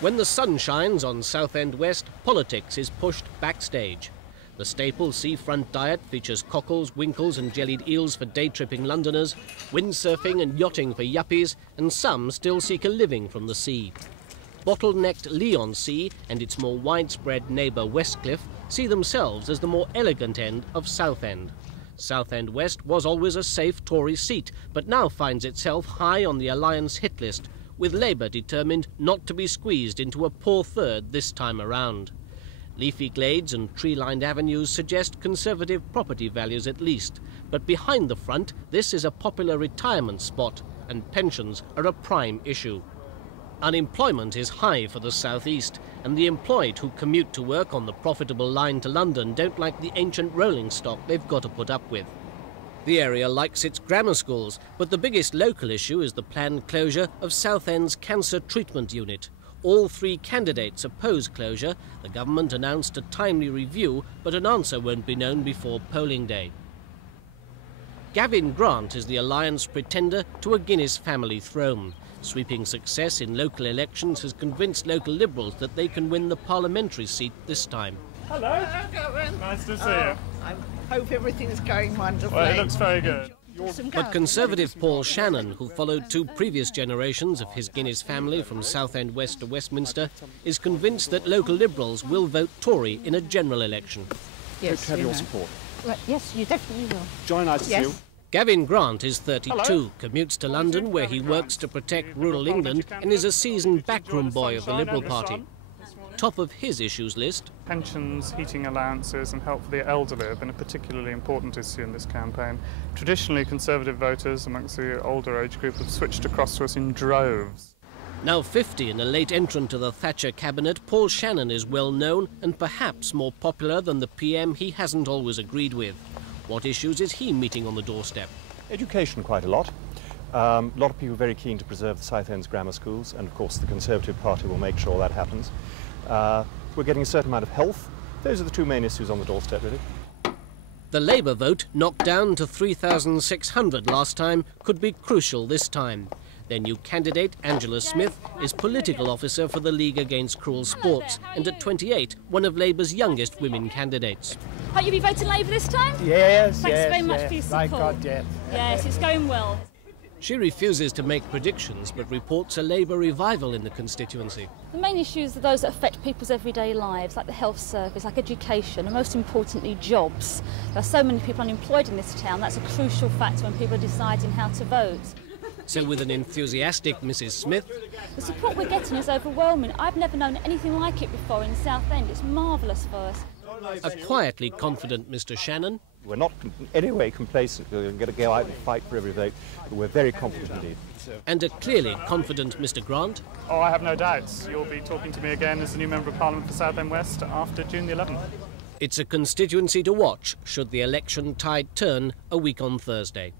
When the sun shines on Southend West, politics is pushed backstage. The staple seafront diet features cockles, winkles and jellied eels for day-tripping Londoners, windsurfing and yachting for yuppies, and some still seek a living from the sea. Bottlenecked Leigh-on-Sea and its more widespread neighbour Westcliff see themselves as the more elegant end of Southend. Southend West was always a safe Tory seat, but now finds itself high on the Alliance hit list, with Labour determined not to be squeezed into a poor third this time around. Leafy glades and tree-lined avenues suggest Conservative property values at least, but behind the front this is a popular retirement spot and pensions are a prime issue. Unemployment is high for the South East, and the employed who commute to work on the profitable line to London don't like the ancient rolling stock they've got to put up with. The area likes its grammar schools, but the biggest local issue is the planned closure of Southend's cancer treatment unit. All three candidates oppose closure. The government announced a timely review, but an answer won't be known before polling day. Gavin Grant is the Alliance pretender to a Guinness family throne. Sweeping success in local elections has convinced local Liberals that they can win the parliamentary seat this time. Hello. Hello, Gavin. Nice to see you. I hope everything's going wonderfully. Well, it looks very good. But Conservative Paul Shannon, who followed two previous generations of his Guinness family from Southend West to Westminster, is convinced that local Liberals will vote Tory in a general election. Yes, Hope to have your support. Well, yes, you definitely will. Join us to see you. Gavin Grant is 32, Hello. commutes to London where he works to protect rural England and is a seasoned backroom boy of the Liberal Party. Top of his issues list: Pensions, heating allowances and help for the elderly have been a particularly important issue in this campaign. Traditionally, Conservative voters amongst the older age group have switched across to us in droves. Now 50 and a late entrant to the Thatcher cabinet, Paul Shannon is well known and perhaps more popular than the PM he hasn't always agreed with. What issues is he meeting on the doorstep? Education quite a lot. A lot of people are very keen to preserve the Southend's grammar schools, and of course the Conservative Party will make sure that happens. We're getting a certain amount of health. Those are the two main issues on the doorstep, really. The Labour vote, knocked down to 3,600 last time, could be crucial this time. Their new candidate, Angela Smith, is political officer for the League Against Cruel Sports, and at 28, one of Labour's youngest women candidates. Hope you'll be voting Labour this time? Yes, Thanks very much for your support. Thank God, yeah. Yes, it's going well. She refuses to make predictions, but reports a Labour revival in the constituency. The main issues are those that affect people's everyday lives, like the health service, like education, and most importantly, jobs. There are so many people unemployed in this town. That's a crucial factor when people are deciding how to vote. So with an enthusiastic Mrs. Smith, The support we're getting is overwhelming. I've never known anything like it before in Southend. It's marvellous for us. a quietly confident Mr. Shannon, We're not in any way complacent. We're going to go out and fight for every vote, but we're very confident indeed. and a clearly confident Mr. Grant, Oh, I have no doubts. You'll be talking to me again as the new Member of Parliament for Southend West after June the 11th. it's a constituency to watch should the election tide turn a week on Thursday.